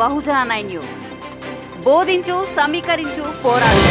బహుజన 9 news. బోధించు, సమీకరించు, పోరాడు.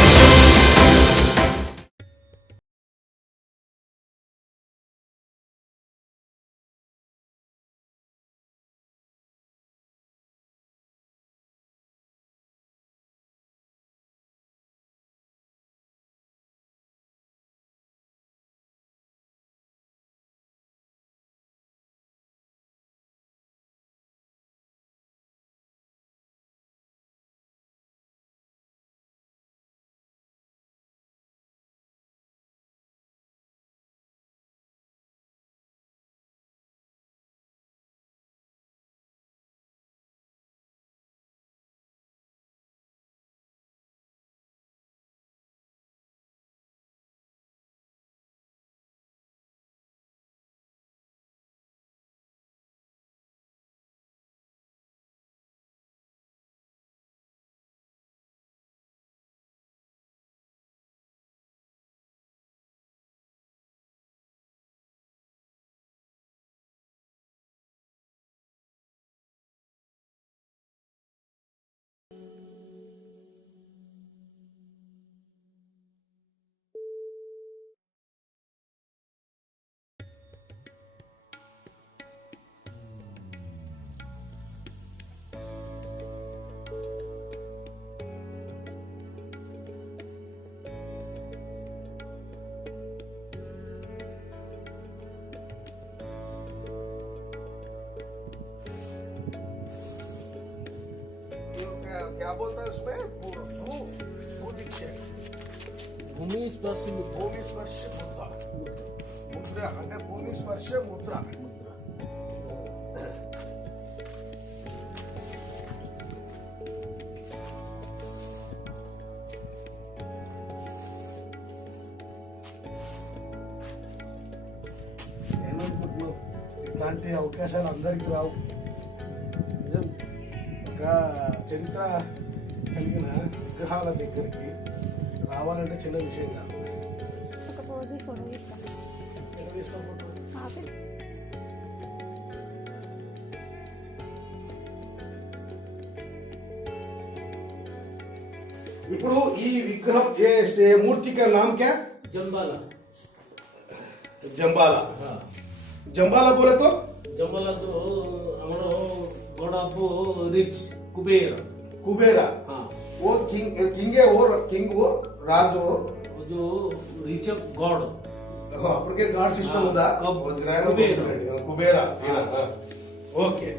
क्या बोलता है उसमें दीक्षा भूमि स्पर्श भूमि स्पर्श मुद्रा मुद्रा అంటే భూమి స్పర్శ ముద్ర ఏమనుకుంటున్నావు ఇట్లాంటి అవకాశాలు అందరికీ రావు నిజం ఒక చరిత్ర కలిగిన విగ్రహాల దగ్గరికి రావాలంటే చిన్న విషయం కాదు. ఒక పోజీ ఫోటో తీస్తాను. ఎలా తీస్తాం ఫోటో? ఇప్పుడు ఈ విగ్రహం ఏ మూర్తి का नाम क्या? जम्बाला. जम्बाला. जम्बाला बोले तो जम्बाला तो हमारा गॉड ऑफ रिच कुबेर. कुबेरा. हाँ. वो किंग है, वो राज हो जो रिच गॉड. అప్పటికే గాడ్ సిస్టమ్ ఉందా? కుబేరా. ఓకే.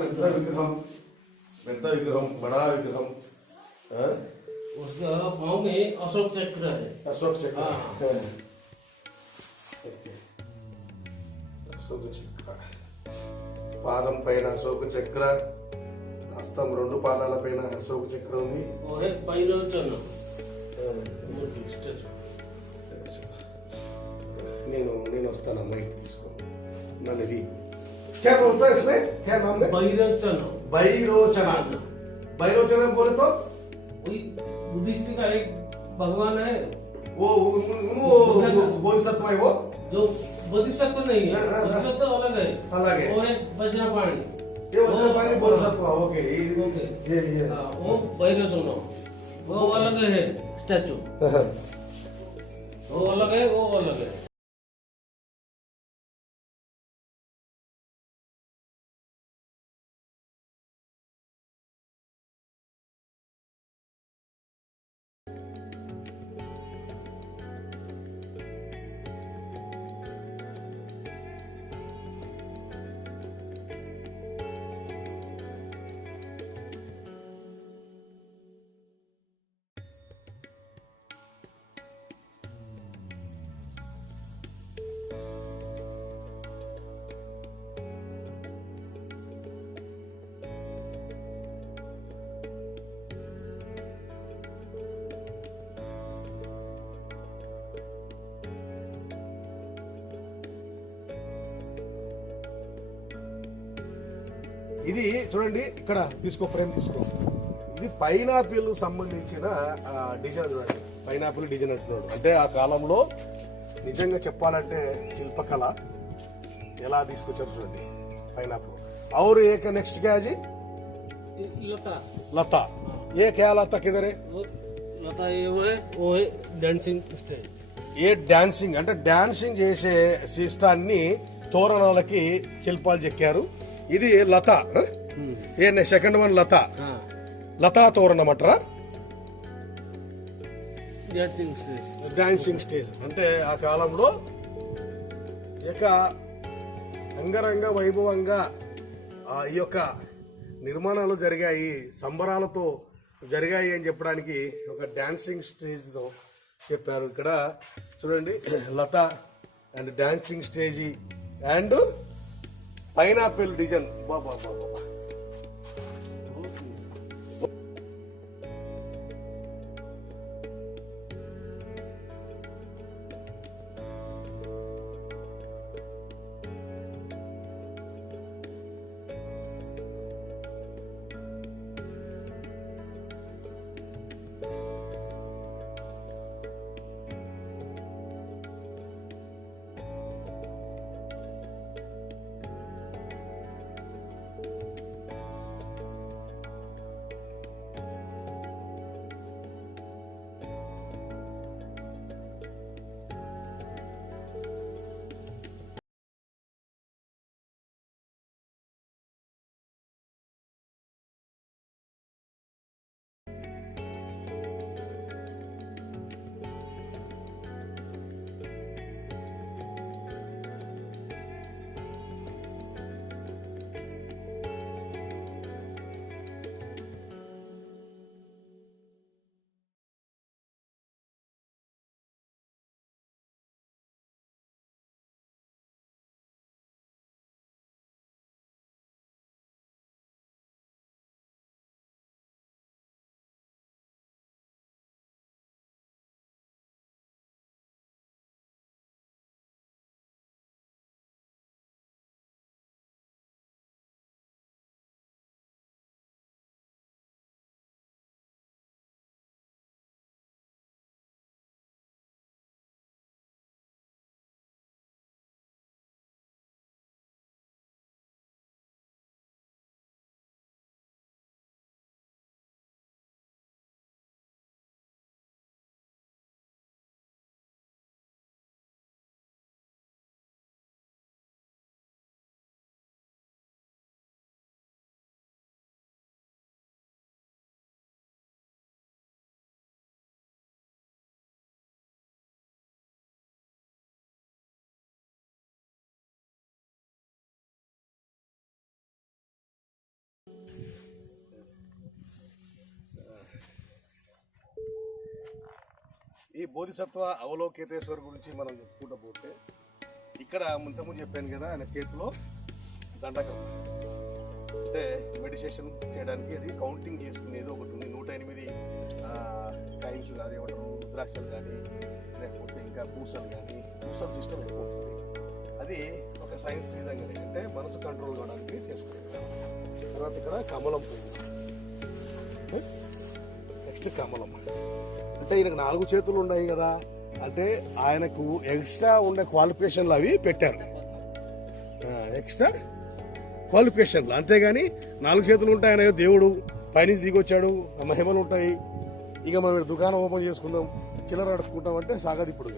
పెద్ద విగ్రహం, పెద్ద విగ్రహం, బడా విగ్రహం. उसका पाँव में अशोक चक्र है. అశోక్ చక్ర. అశోక చక్ర పాదం పైన అశోక చక్ర, హస్తం రెండు పాదాల పైన అశోక చక్ర ఉంది. वो है पैरोचन. నేను వస్తాను, మైక్ తీసుకో నన్ను ఇది. क्या बोलता है इसमें? क्या नाम है? बैरोचन. बैरोचना. बैरोचना बोले तो वही बुद्धिस्ट का एक भगवान है. वो बोधिसत्व है वो जो बोधिसत्व नहीं है. बोधिसत्व अलग है. अलग है. वो है वज्रपाणी. ये वज्रपाणी बोधिसत्व. ओके. ये वो बैरोचन वो अलग है स्टैचू. वो अलग है, वो अलग है. ఇది చూడండి, ఇక్కడ తీసుకో, ఫ్రేమ్ తీసుకో. ఇది పైనాపిల్ సంబంధించిన డిజైన్ చూడండి. పైనాపిల్ డిజైన్ అంటున్నాడు అంటే ఆ కాలంలో నిజంగా చెప్పాలంటే శిల్పకళ ఎలా తీసుకొచ్చారు చూడండి. పైనాపిల్ और एक नेक्स्ट क्या है जी? लता लता. ये क्या लता किधर है? लता ये वो है डांसिंग स्टेज. ఏ డాన్సింగ్ అంటే డాన్సింగ్ చేసే సిస్టాన్ని తోరణాలకి శిల్పాలు చెక్కారు. ఇది లత. ఏ సెకండ్ వన్ లత. లతా తోరణం అంటారా? Dancing stage. డాన్సింగ్ స్టేజ్ అంటే ఆ కాలంలో ఇక అంగరంగ వైభవంగా ఈ యొక్క నిర్మాణాలు జరిగాయి, సంబరాలతో జరిగాయి అని చెప్పడానికి ఒక డాన్సింగ్ స్టేజ్తో చెప్పారు. ఇక్కడ చూడండి, లత and dancing stage and pineapple design. బాబా బాబా ఈ బోధిసత్వ అవలోకేతేశ్వర్ గురించి మనం చెప్పుకుంటూ పోతే ఇక్కడ ముంతముందు చెప్పాను కదా, ఆయన చేతిలో దండకం అంటే మెడిటేషన్ చేయడానికి అది కౌంటింగ్ చేసుకునేది ఒకటి ఉంది. 108 టైమ్స్ కానీ ఏమంటారు, రుద్రాక్షలు కానీ లేకపోతే ఇంకా పూసలు కానీ, పూసల సిస్టమ్ ఎక్కువ ఉంటుంది. అది ఒక సైన్స్ విధంగా అంటే మనసు కంట్రోల్ కావడానికి చేసుకునేది. తర్వాత ఇక్కడ కమలం పువ్వు, నెక్స్ట్ కమలం అంటే ఈయనకు 4 చేతులు ఉన్నాయి కదా, అంటే ఆయనకు ఎక్స్ట్రా ఉండే క్వాలిఫికేషన్లు అవి పెట్టారు. ఎక్స్ట్రా క్వాలిఫికేషన్లు, అంతేగాని 4 చేతులు ఉంటాయి, ఆయన దేవుడు పైనుంచి దిగొచ్చాడు, మహిమలు ఉంటాయి, ఇక మనం దుకాణం ఓపెన్ చేసుకుందాం, చిల్లర అడుక్కుంటాం అంటే సాగదు ఇప్పుడు.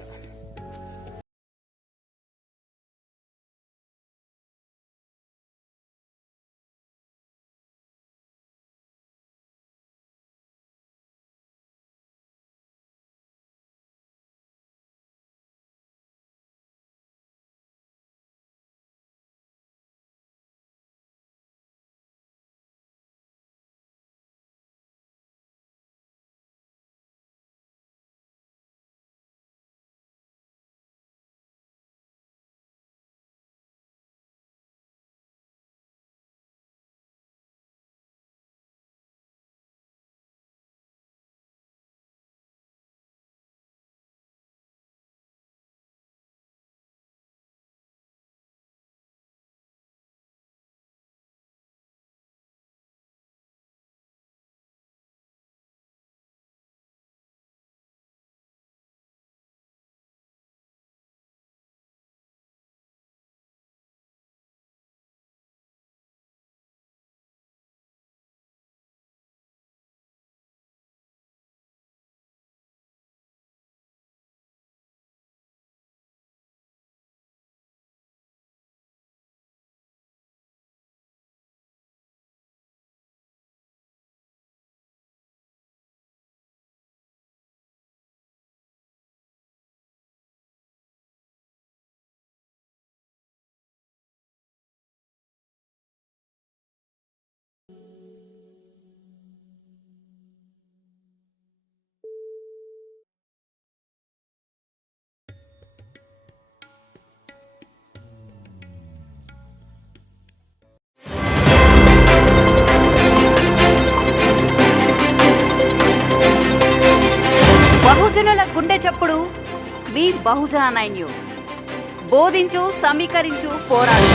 చప్పుడు మీ బహుజన 9 న్యూస్. బోధించు, సమీకరించు, పోరాడు.